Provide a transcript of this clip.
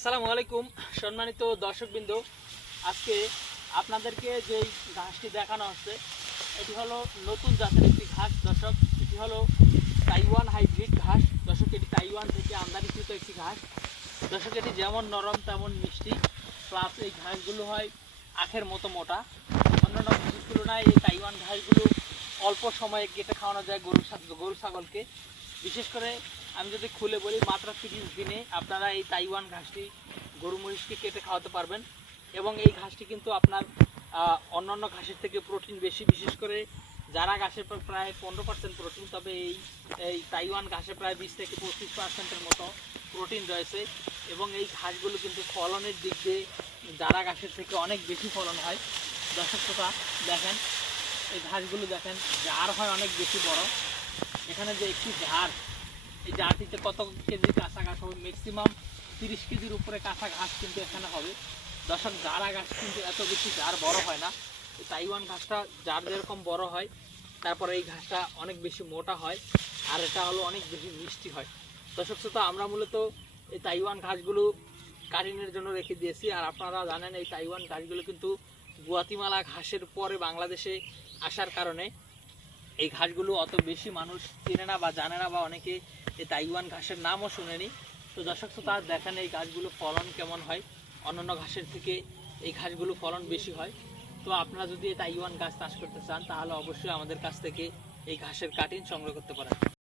আসসালামু আলাইকুম, সম্মানিত দর্শকবৃন্দ। আজকে আপনাদেরকে যে ঘাসটি দেখানো হচ্ছে, এটি হলো নতুন জাতের একটি ঘাস, দর্শক। এটি হলো তাইওয়ান হাইব্রিড ঘাস। দর্শক, এটি তাইওয়ান থেকে আমদানিকৃত একটি ঘাস। দর্শক, এটি যেমন নরম, তেমন মিষ্টি। প্লাস এই ঘাসগুলো হয় আখের মতো মোটা। অন্যান্য ঘাসের তুলনায় এই তাইওয়ান ঘাসগুলো অল্প সময়ে কেটে খাওয়ানো যায় গরু গরু ছাগলকে। বিশেষ করে আমি যদি খুলে বলি, মাত্র তিরিশ দিনে আপনারা এই তাইওয়ান ঘাসটি, গরু মহিষকে কেটে খাওয়াতে পারবেন। এবং এই ঘাসটি কিন্তু আপনার অন্যান্য ঘাসের থেকে প্রোটিন বেশি, বিশেষ করে যারা ঘাসে প্রা- প্রায় পনেরো পার্সেন্ট প্রোটিন, তবে এই এই তাইওয়ান ঘাসে প্রায় বিশ থেকে পঁচিশ পার্সেন্টের মতো প্রোটিন রয়েছে। এবং এই ঘাসগুলো কিন্তু ফলনের দিক দিয়ে যারা ঘাসের থেকে অনেক বেশি ফলন হয়। শ্রোতা, দেখেন, এই ঘাসগুলো দেখেন জার হয় অনেক বেশি বড়। এখানে যে একটি ঝাড় এই জারটিতে কত কেজি কাঁচা ঘাস হবে? ম্যাক্সিমাম তিরিশ কেজির উপরে কাঁচা ঘাস কিন্তু এখানে হবে। দর্শক, জারা ঘাস কিন্তু এত বেশি জার বড় হয় না। তাইওয়ান ঘাসটা যার যেরকম বড় হয়, তারপরে এই ঘাসটা অনেক বেশি মোটা হয়, আর এটা হলো অনেক বেশি মিষ্টি হয়। দর্শক, শ্রোতা, আমরা মূলত এই তাইওয়ান ঘাসগুলো কাটিনের জন্য রেখে দিয়েছি, আর আপনারা জানেন এই তাইওয়ান ঘাসগুলো কিন্তু গুয়াতিমালা ঘাসের পরে বাংলাদেশে আসার কারণে এই ঘাসগুলো অত বেশি মানুষ চেনে না বা জানে না বা অনেকে এই তাইওয়ান ঘাসের নামও শুনেনি। তো দর্শক তো তার দেখেন এই গাছগুলো ফলন কেমন হয়? অন্যান্য ঘাসের থেকে এই ঘাসগুলো ফলন বেশি হয়। তো আপনারা যদি তাইওয়ান গাছ চাষ করতে চান, তাহলে অবশ্যই আমাদের কাছ থেকে এই ঘাসের কাটিং সংগ্রহ করতে পারেন।